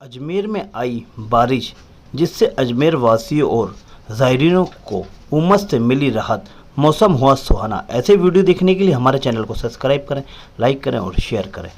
अजमेर में आई बारिश, जिससे अजमेर वासियों और ज़ायरीनों को उमस से मिली राहत। मौसम हुआ सुहाना। ऐसे वीडियो देखने के लिए हमारे चैनल को सब्सक्राइब करें, लाइक करें और शेयर करें।